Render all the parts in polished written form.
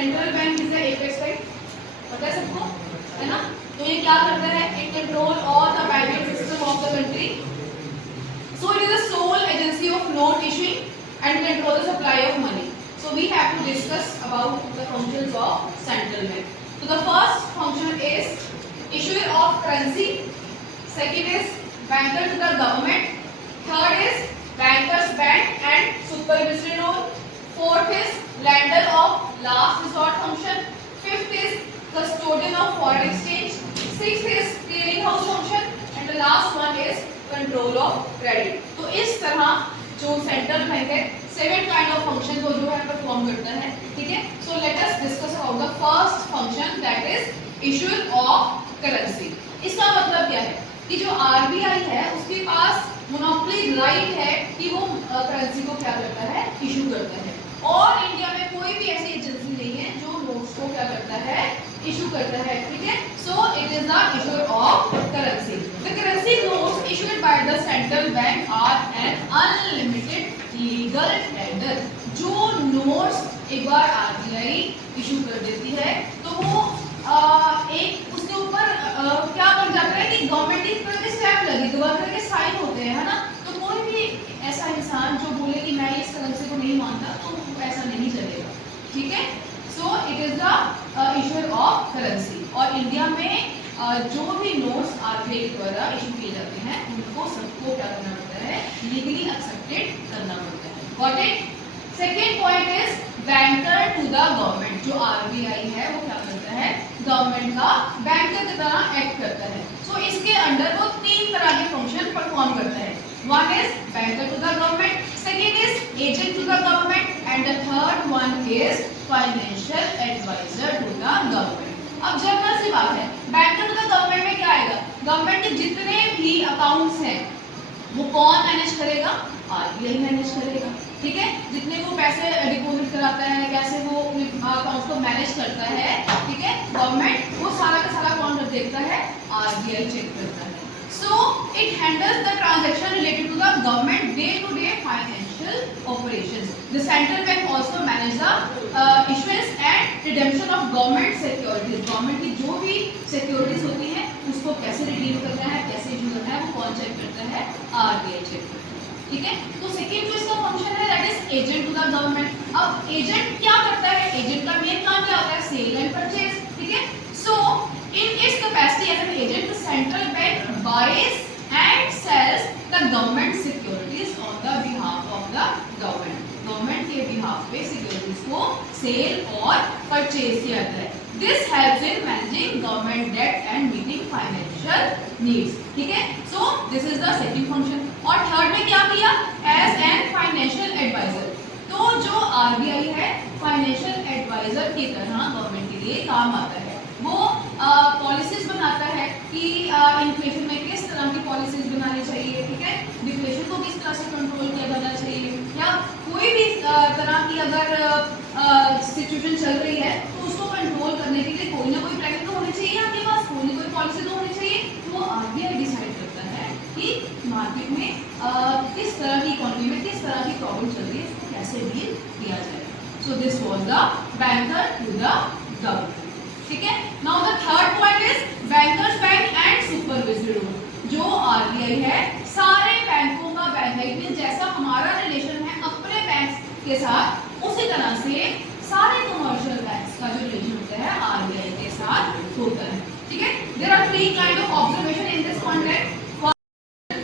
Central bank is the apex bank, पता है सबको, है ना। तो ये क्या करता है, it control all the banking system of the country. So it is the sole agency of note issuing and control the supply of money. So we have to discuss about the functions of central bank. So the first function is issuer of currency. Second is banker to the government. Third is bankers bank and supervisory role. Fourth is lender of last resort function. Fifth is custodian of foreign exchange. Sixth is clearing house function and the last one is control of credit. तो इस तरह जो central bank है 7 kind of function को जो है perform करता है, ठीक है। So let us discuss about the first function that is issuer of currency. इसका मतलब क्या है कि जो आरबीआई है उसके पास मोनोपोली राइट है कि वो करेंसी को क्या करता है, इशू करता है। और इंडिया में कोई भी ऐसी एजेंसी नहीं है जो नोट्स को क्या करता है, इशू करता है, ठीक है। So it is the issuer of currency. The currency notes issued by the central bank are an unlimited legal tender. जो नोट्स एक बार आरबीआई इशू कर देती है तो वो एक उसके ऊपर क्या बन जाता है कि गवर्नमेंट की तरफ से स्टैम्प लगी, गवर्नर के साइन होते हैं, है ना। तो कोई भी ऐसा इंसान जो बोले कि मैं इस करेंसी को नहीं मानता तो ऐसा नहीं चलेगा, ठीक है। So it is the issuer of currency. और इंडिया में जो भी नोट्स आरबीआई द्वारा इशू किए जाते हैं उनको सबको क्या करना पड़ता है, लीगली एक्सेप्टेड करना पड़ता है। Got it. Second point is banker to the government. जो आरबीआई है वो क्या करता है, गवर्नमेंट का बैंकर की तरह एक्ट करता है। सो इसके अंडर वो 3 तरह के फंक्शन परफॉर्म करता है। One is banker to the government, second is agent to the government and the third one is financial adviser to the government. अब जनरल सी बात है, बैंकर टू द गवर्नमेंट में क्या आएगा, गवर्नमेंट के जितने भी अकाउंट्स हैं वो कौन मैनेज करेगा, आरबीआई मैनेज करेगा, ठीक है। जितने वो पैसे डिपॉजिट कराता है, कैसे वो अकाउंट्स को मैनेज करता है, ठीक है, गवर्नमेंट वो सारा का सारा कौन देखता है, आरबीआई चेक करता है। So it handles the transaction related to the government day to day financial operations. The central bank also manage the issuance and redemption of government securities. Government की जो भी सिक्योरिटीज होती हैं उसको कैसे रिडीम करना है, कैसे इशू करना है, वो कौन चेक करता है, आरबीआई चेक करता है, ठीक है। तो सेकंड जो इसका फंक्शन है that is agent to the government. अब एजेंट क्या करता है, एजेंट का मेन काम क्या होता है, सेल एंड परचेज, ठीक है। So in its capacity as an agent the central bank buys and sells the government securities on the behalf of the government. Government के बिहाफ पे सिक्योरिटीज को सेल और परचेज किया जाता है। This helps in managing government debt and meeting financial needs, ठीक है। So this is the second function. और थर्ड में क्या किया, एज एन फाइनेंशियल एडवाइजर। तो जो आरबीआई है फाइनेंशियल एडवाइजर की तरह गवर्नमेंट के लिए काम आता है। वो पॉलिसीज बनाता है कि इन्फ्लेशन में किस तरह की पॉलिसीज बनानी चाहिए, ठीक है, डिफ्लेशन को किस तरह से कंट्रोल किया जाना चाहिए, या कोई भी तरह की अगर सिचुएशन चल रही है तो उसको कंट्रोल करने के लिए कोई ना कोई प्लान तो होनी चाहिए आपके पास, कोई ना कोई पॉलिसी तो होनी चाहिए। तो वो आरबीआई डिसाइड करता है कि मार्केट में किस तरह की इकोनॉमी में किस तरह की प्रॉब्लम चल रही है, उसको कैसे डील किया जाए। So this was the banker to the government, ठीक है। Now the third point is bankers bank and supervisory rule. जो आरबीआई है सारे बैंकों का बैंक है, इतने जैसा हमारा रिलेशन है अपने बैंक के साथ उसी तरह से सारे कमर्शियल बैंक्स का जो रिलेशन होता है आरबीआई के साथ होता है, ठीक है। There are 3 kind of observation in this context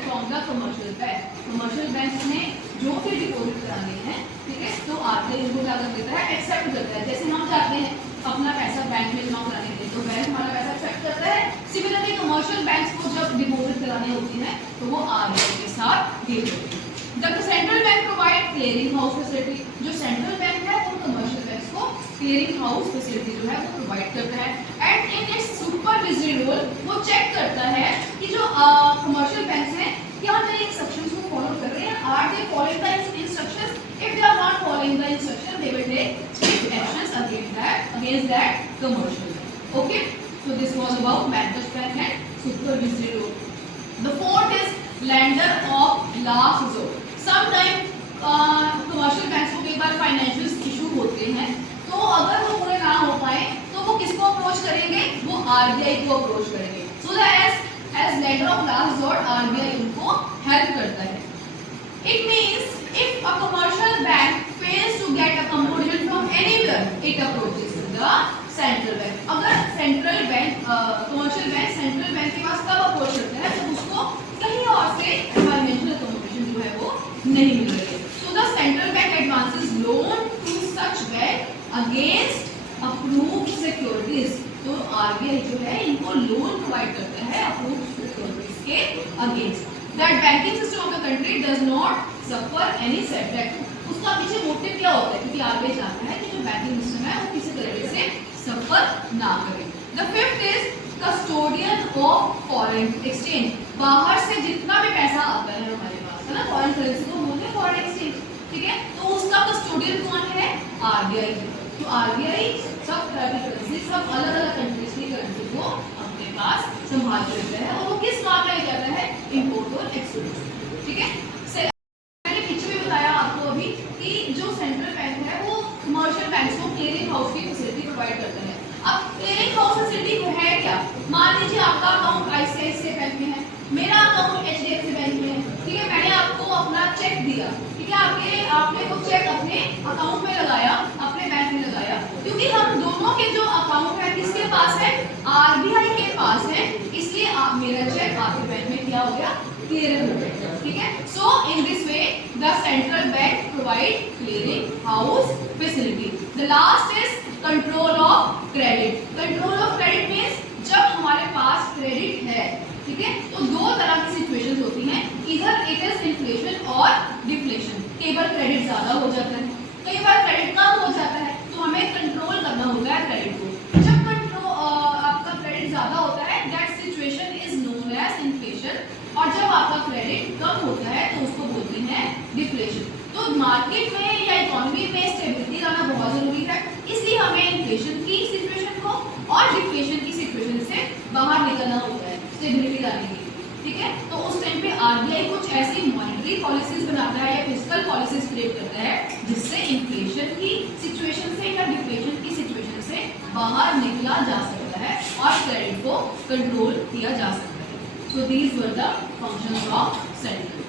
from the commercial bank. Commercial banks में जो भी डिपॉजिट कराने हैं, ठीक है, तो आरबीआई उनको क्या कर देता है, एक्सेप्ट करता है। जैसे हम जाते हैं अपना पैसा बैंक में जमा कराने के लिए तो बैंक हमारा पैसा एक्सेप्ट करता है। सिमिलरली कमर्शियल बैंक्स को जब डिपॉजिट कराने होती है तो वो आरबीआई के साथ डील करती है। जब central bank provide clearing house facility, जो सेंट्रल बैंक है वो कमर्शियल बैंक्स को क्लियरिंग हाउस फैसिलिटी जो है वो प्रोवाइड करता है। And in its supervisory role वो चेक करता है कि जो कमर्शियल बैंक्स हैं क्या वे इंस्ट्रक्शंस को फॉलो कर रहे हैं, are they following the instructions. If they are not following the instruction they will take strict actions against that commercial bank. Okay, so this was about bankers bank and supervisory role. The fourth is lender of last resort. Sometime commercial banks को कई बार financial issue होते हैं तो अगर वो पूरे ना RBI को अप्रोच करेंगे। So as lender of last resort RBI उनको हेल्प करता है। It means if a commercial bank fails to get accommodation from anywhere it approaches the central bank. अगर central bank commercial bank central bank के पास कब approach करता है जब उसको कहीं और से फाइनेंशियल अकोमोडेशन जो है वो नहीं मिल रही है। So the central bank advances loan to such bank against approved securities. तो आरबीआई जो है इनको लोन प्रोवाइड करता है अप्रूव्ड सिक्योरिटीज के against. That banking system of the country does not suffer any setback. उसका पीछे मोटिव क्या होता है, क्योंकि आरबीआई चाहता है कि जो बैंकिंग सिस्टम है वो किसी तरीके से सफर ना करे। The fifth is custodian of foreign exchange. बाहर से जितना भी पैसा आता है हमारे पास, है ना, फॉरेन करेंसी को बोलते हैं फॉरेन एक्सचेंज, ठीक है, तो उसका कस्टोडियन कौन है, आरबीआई। तो आरबीआई सब तरह की करेंसी, सब अलग अलग कंट्रीज की करेंसी को अपने पास संभाल के रखता है और वो किस काम में ले जाता है, इंपोर्ट और एक्सपोर्ट, ठीक है। मैंने पीछे भी बताया आपको अभी कि जो सेंट्रल बैंक है वो कमर्शियल बैंक्स को क्लियरिंग हाउस की फैसिलिटी प्रोवाइड करता है। अब क्लियरिंग हाउस फैसिलिटी है क्या, मान लीजिए आपका अकाउंट आईसीआईसीआई बैंक में है, मेरा अकाउंट एचडीएफसी बैंक में है, ठीक है, मैंने आपको अपना चेक दिया, ठीक है, आपने वो चेक अपने अकाउंट में लगाया, अपने बैंक में लगाया, क्योंकि हम दोनों के जो अकाउंट है किसके पास है, आरबीआई के पास है, इसलिए आप मेरा चेक आपके बैंक में क्या हो गया, क्लियर हो गया, ठीक है। So in this way the central bank provide clearing house facility. The last is control of credit. Control of credit means जब हमारे पास क्रेडिट है, ठीक है, तो दो तरह की सिचुएशंस होती हैं, इधर इट इज इन्फ्लेशन और डिफ्लेशन। कई बार क्रेडिट ज्यादा हो जाता है, कई बार क्रेडिट कम हो जाता है, तो हमें कंट्रोल करना होगा क्रेडिट को। जब आपका क्रेडिट ज्यादा होता है that situation is known as inflation, और जब आपका क्रेडिट कम होता है तो उसको बोलते हैं डिफ्लेशन। तो मार्केट में या इकोनॉमी में स्टेबिलिटी लाना बहुत जरूरी है, इसलिए हमें इन्फ्लेशन की सिचुएशन को और डिफ्लेशन की सिचुएशन से बाहर निकलना होता है स्टेबिलिटी लाने के लिए, ठीक है। तो उस टाइम पे आरबीआई कुछ ऐसी मॉनेटरी पॉलिसीज बनाता है या फिजिकल पॉलिसीज क्रिएट करता है जिससे इन्फ्लेशन की सिचुएशन से या डिफ्लेशन की सिचुएशन से बाहर निकला जा सकता है और क्रेडिट को कंट्रोल किया जा सकता है। So these were the functions of central